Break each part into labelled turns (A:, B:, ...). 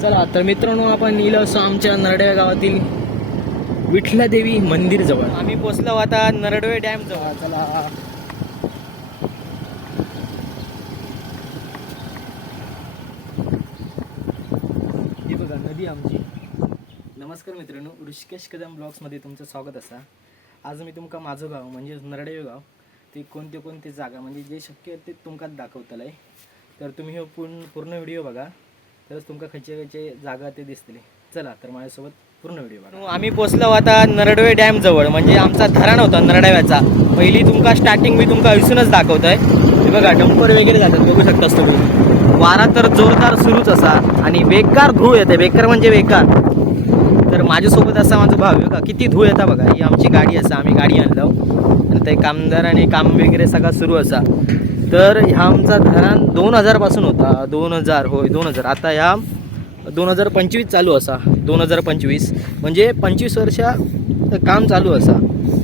A: चला तर मित्रांनो आपण नेलं असं आमच्या नरड्या गावातील विठला देवी मंदिर जवळ.
B: आम्ही पोचलो आता नरडवे डॅम जवळ.
A: चला. हे बघा नदी आमची. नमस्कार मित्रांनो ऋषिकेश कदम ब्लॉग्समध्ये तुमचं स्वागत असा आज मी तुमका माझं गाव म्हणजे नरडवे गाव ते कोणते कोणते जागा म्हणजे जे शक्य आहे ते तुमकाच दाखवतलं आहे तर तुम्ही हो पूर्ण पूर्ण व्हिडिओ बघा. तरच तुमका खयचे खयचे जागा ते दिसतले. चला तर माझ्यासोबत पूर्ण व्हिडिओ हो,
B: आम्ही पोचलो आता नरडवे डॅम जवळ म्हणजे आमचा धरण होता नरडव्याचा. पहिली तुमका स्टार्टिंग मी तुमका इसूनच दाखवतोय. हे बघा डंपर वगैरे जातात बघू शकतास तुम्ही. वारा तर जोरदार सुरूच असा आणि बेकार धूळ येते. बेकार म्हणजे बेकार. तर माझ्यासोबत असा माझा भाव आहे बघा किती धूळ येता बघा. ही आमची गाडी असा आम्ही गाडी आणलो. आणि ते कामदार आणि काम वगैरे सगळा सुरू असा. तर ह्या आमचा धरण दोन हजारपासून होता. दोन हजार होय दोन हजार. आता ह्या दोन हजार पंचवीस चालू असा. दोन हजार पंचवीस. म्हणजे पंचवीस वर्षा काम चालू असा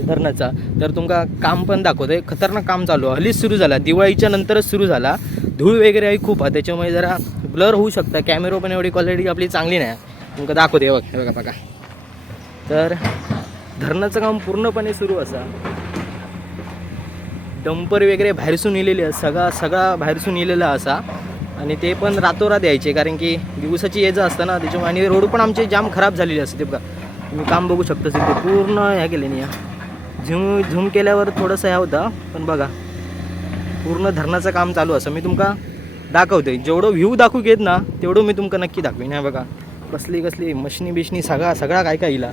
B: धरणाचा. तर तुमका काम पण दाखवतंय. खतरनाक काम चालू. हल्लीच सुरू झाला. दिवाळीच्या नंतरच सुरू झाला. धूळ वगैरे आहे खूप. आहे त्याच्यामुळे जरा ब्लर होऊ शकतं. कॅमेरा पण एवढी क्वालिटी आपली चांगली नाही. तुमका दाखवते हे बघा बघा. तर धरणाचं काम पूर्णपणे सुरू असा. डंपर वगैरे बाहेरसून येलेले सगळा सगळा बाहेरसून येलेला असा. आणि ते पण रातोरात यायचे कारण की दिवसाची ये जा असतं ना त्याच्यामुळे आणि रोड पण आमचे जाम खराब झालेले असते ते बघा. तुम्ही काम बघू शकता ते. पूर्ण ह्या केले नाही या. झूम झूम केल्यावर थोडंसं ह्या होता पण बघा. पूर्ण धरणाचं काम चालू असं. मी तुमका दाखवते. जेवढं व्ह्यू दाखवू घेत ना तेवढं मी तुमका नक्की दाखवीन. ह्या बघा. कसली कसली मशनी बिशनी सगळा सगळा काय काय इला.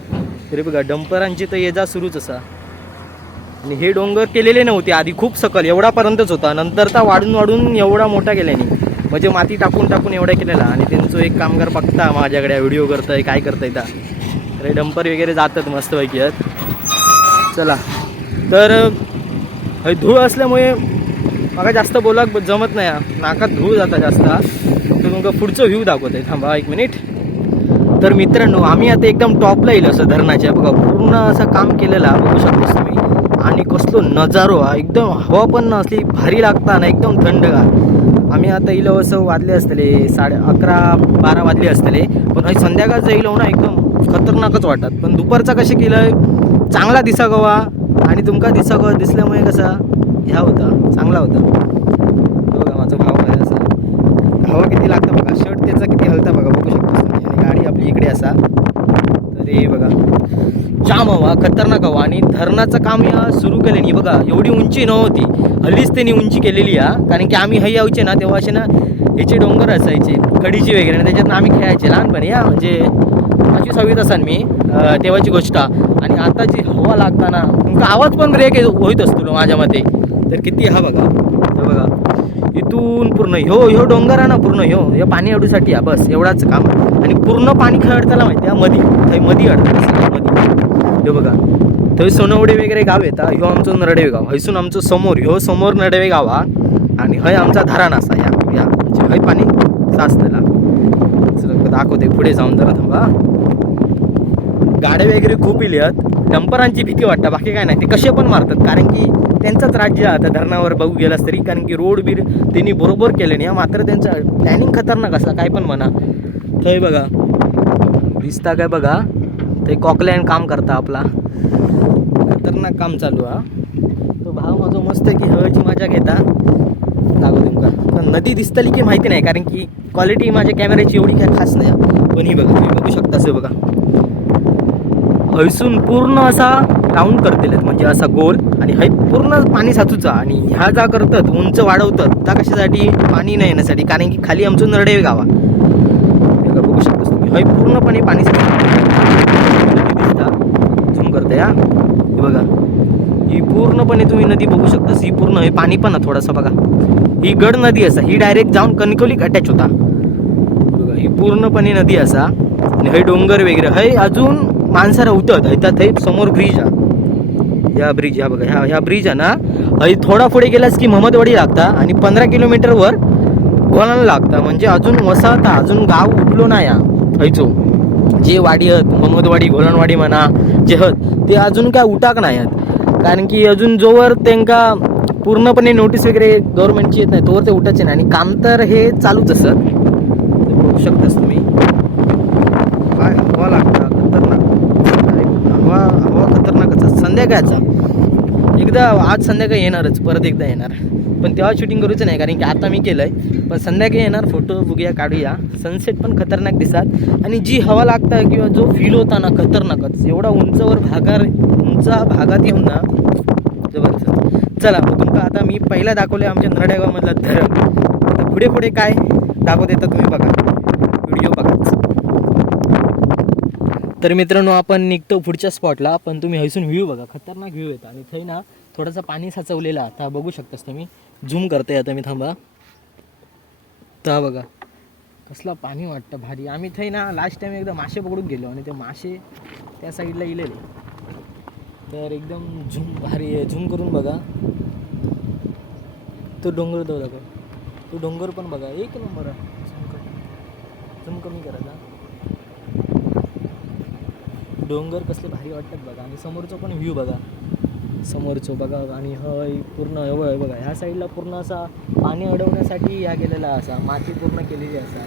B: तरी बघा डंपरांची तर ये जा सुरूच असा. आणि हे डोंगर केलेले नव्हते आधी खूप सकल एवढापर्यंतच होता. नंतर तर वाढून वाढून एवढा मोठा केल्याने म्हणजे माती टाकून टाकून एवढा केलेला. आणि त्यांचं एक कामगार बघता माझ्याकडे व्हिडिओ करताय काय करतंय ता तर डंपर वगैरे जातात मस्तपैकी. आहेत चला. तर हे धूळ असल्यामुळे मला जास्त बोलाक जमत नाही. हा. नाकात धूळ जाता जास्त. तर तुमका पुढचं व्ह्यू दाखवत आहे थांबा एक मिनिट तर मित्रांनो आम्ही आता एकदम टॉपला येईल असं धरणाच्या. बघा पूर्ण असं काम केलेलं बघू शकतो आणि कसलो नजारो हा एकदम हवा पण नसली असली भारी लागता ना एकदम थंडगार. आम्ही आता इलो असं वाजले असतले साडे अकरा बारा वाजले असतले पण हय संध्याकाळचं इलो ना एकदम खतरनाकच वाटत पण दुपारचा कसे केलं चांगला दिसा गवा आणि तुमका दिसा गवा दिसल्यामुळे कसा ह्या होता चांगला होता. बघा माझा भाव आहे असा. हवा किती लागता बघा शर्ट त्याचा किती हलता बघा बघू शकतो आणि गाडी आपली इकडे असा. अरे बघा. जाम हवा खतरनाक हवा आणि धरणाचं काम या सुरू केल्याने बघा एवढी उंची नव्हती हल्लीच त्यांनी उंची केलेली हा. कारण की आम्ही हय यायचे ना तेव्हा असे ना याचे डोंगर असायचे कडीचे वगैरे आणि त्याच्यात आम्ही खेळायचे लहानपणी हा. म्हणजे पाचवी सहावीत असाल मी तेव्हाची गोष्ट. आणि आता जी हवा लागताना तुमचा आवाज पण ब्रेक होईत असतो माझ्या मते. तर किती हा बघा. तर बघा. इथून पूर्ण ह्यो ह्यो डोंगर आहे ना पूर्ण ह्यो हे पाणी अडूसाठी आहे बस एवढाच काम आणि पूर्ण पाणी खय अडताला माहिती आहे मधी थंय मधी अडताला मधी. ह्यो बघा थंय सोनवडे वगैरे गाव येता ह्यो आमचो नरडेवे गाव. हयसून आमचं समोर ह्यो समोर नरडेवे गाव हा. आणि हय आमचा धरण असा या या. म्हणजे हय पाणी साचलेला. दाखवते पुढे जाऊन जरा थांबा. गाड्या वगैरे खूप इल्यात डंपरांची भीती वाटतं बाकी काय नाही. ते कसे पण मारतात कारण की त्यांचंच राज्य आता धरणावर बघू गेलास तरी कारण की रोड बीर त्यांनी बरोबर केले नाही. मात्र त्यांचं प्लॅनिंग खतरनाक असला काय पण म्हणा. थंय बघा. दिसता काय बघा. ते कॉकलँड काम करता आपला. खतरनाक काम चालू हा. तो भाव माझा मस्त की हवेची मजा घेता. लागू तुमका पण नदी दिसतली की माहिती नाही कारण की क्वालिटी माझ्या कॅमेऱ्याची एवढी काय खास नाही पण ही बघा तुम्ही बघू शकता असं बघा. हयसून पूर्ण असा राऊंड करतील म्हणजे असा गोल आणि हय पूर्ण पाणी साचूचा आणि ह्या जा करतात उंच वाढवतात त्या कशासाठी? पाणी नाही येण्यासाठी. कारण की खाली आमचं नरडे गावा बघू शकता तुम्ही. हय पूर्णपणे पाणी दिसता झूम करते हा? हे बघा. ही पूर्णपणे तुम्ही नदी बघू शकतास ही पूर्ण हे पाणी पण थोडंसं बघा. ही गड नदी असा. ही डायरेक्ट जाऊन कणकोलीक अटॅच होता. बघा ही पूर्णपणे नदी असा. आणि हय डोंगर वगैरे. हय अजून माणसं राहतात हय हय समोर ब्रिज आहे. या ब्रिज ह्या बघा ह्या ह्या ब्रिज आहे ना थोडा पुढे गेलास की महमदवाडी लागता आणि पंधरा किलोमीटरवर गोलाला लागता. म्हणजे अजून वसाहता अजून गाव उठलो नाही हा. हयचो जे वाडी आहेत महमदवाडी गोलनवाडी म्हणा जे हत ते अजून काय उटाक नाही आहेत कारण की अजून जोवर त्यांका पूर्णपणे नोटीस वगैरे गव्हर्नमेंटची येत नाही तोवर ते उठायचे नाही. आणि काम तर हे चालूच असत. बघू शकतास तुम्ही काय हवा लागता खतरनाक अरे हवा हवा खतरनाकच आहे. संध्याकाळचा. एकदा आज संध्याकाळी येणारच परत एकदा येणार. पण तेव्हा शूटिंग करूच नाही कारण की आता मी केलं आहे पण संध्याकाळी येणार फोटो बघूया काढूया. सनसेट पण खतरनाक दिसतात. आणि जी हवा लागता किंवा जो फील होता ना खतरनाकच. एवढा उंचवर भागार उंच भागात येऊन ना जबरदस्त. चला मग तुमका आता मी पहिला दाखवले आमच्या नरड्यागावमधला धरण. पुढे पुढे काय दाखवत येतं तुम्ही बघा व्हिडिओ बघाच तर मित्रांनो आपण निघतो पुढच्या स्पॉटला पण तुम्ही हैसून व्ह्यू बघा. खतरनाक व्ह्यू येतो. आणि थंय ना थोडासा पाणी साचवलेला आता बघू शकतास तुम्ही. झूम करते आता मी. थांबा. तर बघा. कसला पाणी वाटतं भारी. आम्ही थंय ना लास्ट टाइम एकदा मासे पकडून गेलो. आणि ते मासे त्या साईडला इलेले. तर एकदम झूम भारी आहे. झूम करून बघा. तो डोंगर तो दाखव तो डोंगर पण बघा. एक नंबर आहे. झूम कमी झूम कमी करायचा डोंगर कसले भारी वाटतात बघा. आणि समोरचं पण व्ह्यू बघा. समोरचं बघा आणि हय पूर्ण हवं बघा. ह्या साईडला पूर्ण असा पाणी अडवण्यासाठी ह्या गेलेला असा. माती पूर्ण केलेली असा.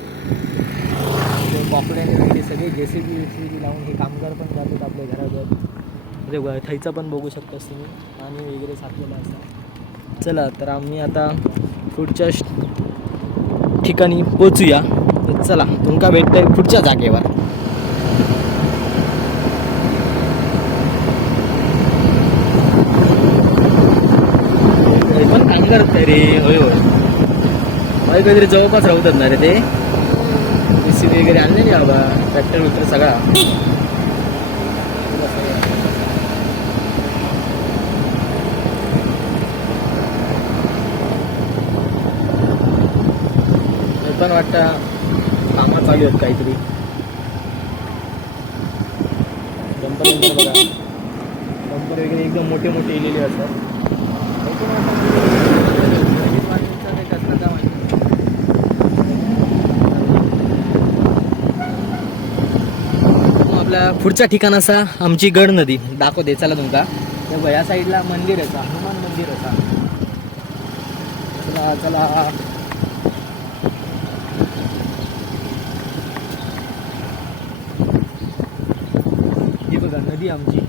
B: पॉपड्याने वगैरे सगळे जे सी बी सी बी लावून हे कामगार पण जातात आपल्या घराघर म्हणजे बघा थैचा पण बघू शकतास तुम्ही. पाणी वगैरे साचलेलं असा. चला तर आम्ही आता पुढच्या ठिकाणी पोचूया. तर चला तुमका भेटतंय पुढच्या जागेवर हे पण काम करत नाही रे. होय होय. होय काहीतरी जवळपास राहतात ना रे ते. सी वगैरे आणले नाही बाबा. ट्रॅक्टर विक्टर सगळा. पण वाटतं कामं चालू आहेत काहीतरी. डंपर वगैरे वगैरे एकदम मोठे मोठे इलेले असतात हे पण वाटतं नवीन माणसाचा काही कचराचा माहिती आपला पुढचा पुढच्या ठिकाण असा आमची गड नदी. दाखवते चला तुमका. तर या साईडला मंदिर असा हनुमान मंदिर असा. चला चला. हे बघा नदी आमची.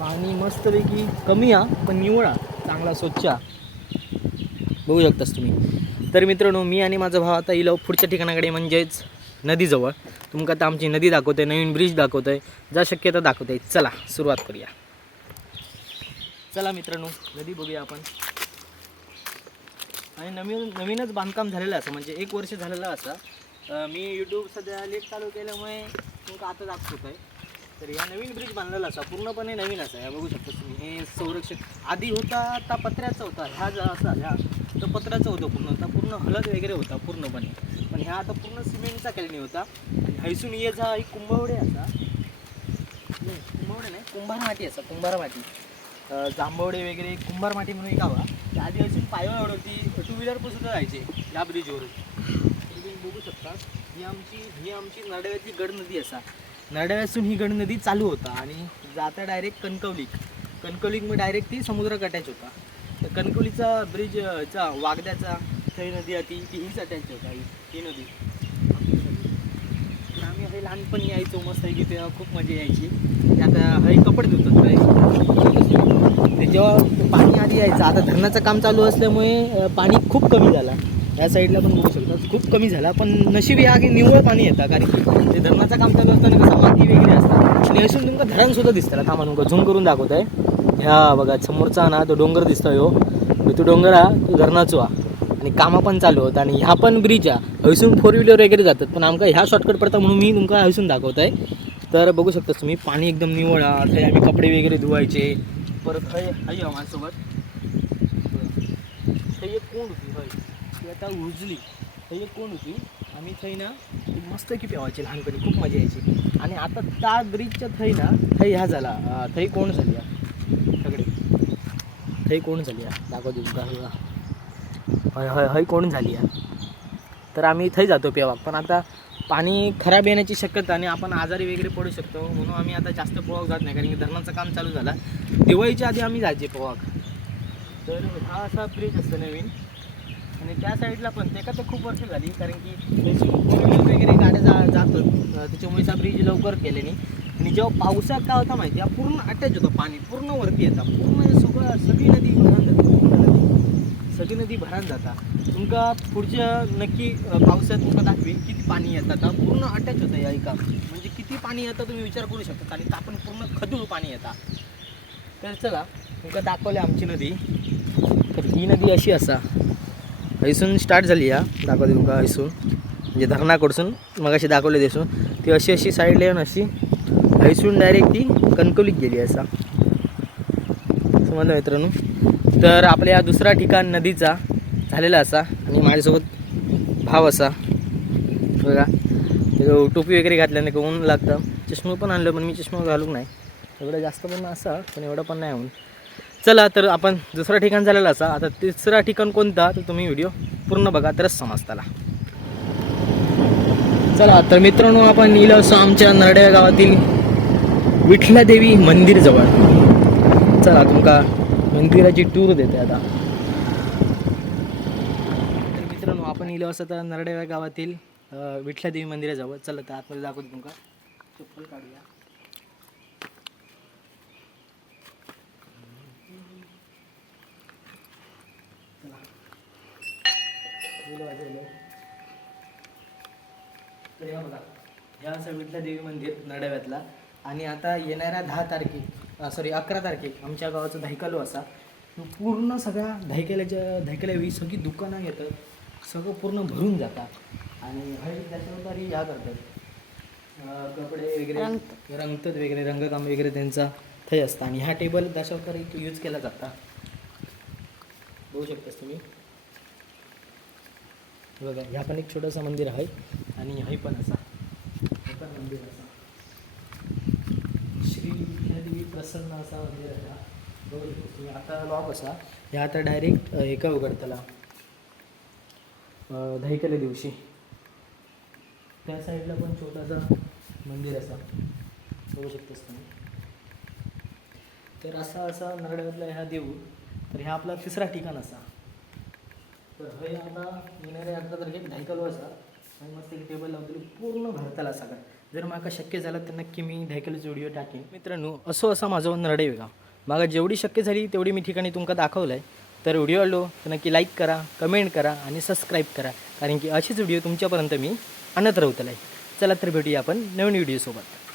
B: पाणी मस्तपैकी कमी हा पण निवळा चांगला स्वच्छ बघू शकतास तुम्ही. तर मित्रांनो मी आणि माझा भाव आता इलो पुढच्या ठिकाणाकडे म्हणजेच नदीजवळ. तुमका आता आमची नदी दाखवते नवीन ब्रिज दाखवतोय. ज्या शक्यता दाखवते चला सुरुवात करूया. चला मित्रांनो नदी बघूया आपण. आणि नवीन नवीनच बांधकाम झालेलं असं म्हणजे एक वर्ष झालेलं असं. मी यूट्यूब सध्या लेट चालू केल्यामुळे तुमका आता दाखवतोय. तर ह्या नवीन ब्रिज बांधलेला असा पूर्णपणे नवीन असा. ह्या बघू शकता तुम्ही हे संरक्षक आधी होता आता पत्र्याचा होता. ह्या ज्या असा ह्या तो पत्र्याचा होता पूर्ण. आता पूर्ण हलत वगैरे होता पूर्णपणे. पण ह्या आता पूर्ण सिमेंटचा कॅलनी होता. आणि हैसून येचा एक कुंभवडे असा. नाही कुंभवडे नाही कुंभार माती असा कुंभार माती जांभवडे वगैरे कुंभार माती म्हणून एक गावा त्या आधी अजून पायवावर होती टू व्हीलर पण सुद्धा जायचे या ब्रिजवरून. तुम्ही बघू शकता ही आमची ही आमची नडव्याची गड नदी असा. नडव्यासून ही गड नदी चालू होता आणि जाता डायरेक्ट कणकवलीक कणकवलीक मग डायरेक्ट ती समुद्रकाठाच होता. तर कणकवलीचा ब्रिज वागद्याचा थंय नदी होती ती हीच आहे होता ही ही नदी. तर आम्ही हे लहानपणी यायचो मस्त आहे की तेव्हा खूप मजा यायची. आता हे कपडे धुतात काय? ते जेव्हा पाणी आधी यायचं आता धरणाचं काम चालू असल्यामुळे पाणी खूप कमी झाला. या साईडला पण बघू शकतात खूप कमी झाला पण नशीब या की निव्वळ पाणी येतं कारण की ते धरणाचं काम चालू असताना कसं माती वगैरे असतात. आणि असून तुमका धरण सुद्धा दिसतं थांबा तुमका झूम करून दाखवत आहे ह्या बघा समोरचा ना तो डोंगर दिसतो हो. तो डोंगर हा तो धरणाचो हा. आणि कामं पण चालू होत आणि ह्या पण ब्रिज आहे. हयसून फोर व्हीलर वगैरे जातात. पण आमका ह्या शॉर्टकट पडता म्हणून मी तुमका हयसून दाखवत आहे तर बघू शकता तुम्ही पाणी एकदम निवळ थंय आम्ही कपडे वगैरे धुवायचे. परत हय हय माझ्यासोबत. थंय एक कोण होती हय. ती आता उजली. थंय एक कोण होती. आम्ही थंय ना मस्त की पेवायची लहानपणी. खूप मजा यायची. आणि आता त्या ब्रिजच्या थंय ना थंय ह्या झाला. थंय कोण झाली सगळे. थंय कोण झाली हा. दाखवते तुमका हे हय हय हय कोण झाली आहे? तर आम्ही इथंही जातो पेवाक पण आता पाणी खराब येण्याची शक्यता आणि आपण आजारी वगैरे पडू शकतो म्हणून आम्ही आता जास्त पोवाक जात नाही कारण की धरणाचं काम चालू झालं. दिवाळीच्या आधी आम्ही जायचे पोवाक तर हा असा ब्रिज असतो नवीन. आणि त्या साईडला पण ते का तर खूप वर्ष झाली कारण की वगैरे गाड्या जा जातात त्याच्यामुळे हा ब्रिज लवकर केल्याने आणि जेव्हा पावसात काय होता माहिती आहे? पूर्ण अटॅच होतं पाणी पूर्ण वरती येतं. पूर्ण सगळं सगळी नदी सगळी नदी भरान जाता. तुमका पुढच्या नक्की पावसात तुमका दाखवी किती पाणी येतात पूर्ण अटॅच होतं या एका. म्हणजे किती पाणी येतं तुम्ही विचार करू शकता. आणि तापून पूर्ण खदूळ पाणी येता. तर चला तुमका दाखवल्या आमची नदी. तर ही नदी अशी असा. हैसून स्टार्ट झाली या. दाखवते तुमका हयसून म्हणजे धरणाकडसून मग अशी दाखवले दिसून ती अशी अशी साईडला येऊन अशी हैसून डायरेक्ट ती कणकवलीत गेली असा. तुम्हाला मित्रांनो. तर आपल्या दुसरा ठिकाण नदीचा झालेला असा आणि माझ्यासोबत भाव असा. बघा टोपी वगैरे घातल्याने का ऊन लागतं. चष्मा पण आणलं पण मी चष्मा घालून नाही. एवढं जास्त पण असा पण एवढं पण नाही ऊन. चला तर आपण दुसरा ठिकाण झालेला असा. आता तिसरा ठिकाण कोणता? तर तुम्ही व्हिडिओ पूर्ण बघा तरच समजताला. चला तर मित्रांनो आपण नेलं असो आमच्या नरड्या गावातील विठलादेवी मंदिर जवळ. चला तुमका मंदिराची टूर देते आता. तर मित्रांनो आपण इलो असं तर नरडेव्या गावातील अं, मंदिरा मंदिराजवळ चला तर आतमध्ये दाखवतो तुमका. चप्पल काढूया. तर या बघा या असं विठला देवी मंदिर नडव्यातला आणि आता येणाऱ्या दहा तारखे सॉरी अकरा तारखेक आमच्या गावाचं दहिकालो असा. पूर्ण सगळ्या दहिकेल्याच्या दहिकेल्या वेळी सगळी दुकानं येतात सगळं पूर्ण भरून जातात. आणि हळी त्याच्यावर ह्या करतात. कपडे वगैरे रंगतात वगैरे रंगकाम वगैरे त्यांचा थंय असतं. आणि ह्या टेबल त्याच्यावर यूज केला जाता. बघू शकतास तुम्ही. बघा ह्या पण एक छोटंसं मंदिर आहे. आणि हे पण असा. हे पण मंदिर असा. श्री विद्यादेवी प्रसन्न असा मंदिर आहे हा. बघू तुम्ही आता लॉक असा. हे आता डायरेक्ट एका उघडतला. दहिकल्या दिवशी. त्या साईडला पण छोटासा मंदिर असा. बघू शकतोस तुम्ही. तर असा असा नरड्यातला ह्या देऊ तर ह्या आपला तिसरा ठिकाण असा. तर हे आता येणाऱ्या अकरा तारखेक धायकलो असा. आणि मस्त टेबल लावतली पूर्ण भारताला सगळं जर माका शक्य झालं तर नक्की मी धायकलोचे व्हिडिओ टाकेन. मित्रांनो असो असा माझं नरडे वेगाव म्हाका जेवढी शक्य झाली तेवढी मी ठिकाणी तुमका दाखवलं आहे तर व्हिडिओ आलो तर नक्की लाईक करा कमेंट करा आणि सबस्क्राईब करा. कारण की अशीच व्हिडिओ तुमच्यापर्यंत मी आणत राहतलं आहे चला तर भेटूया आपण नवीन व्हिडिओसोबत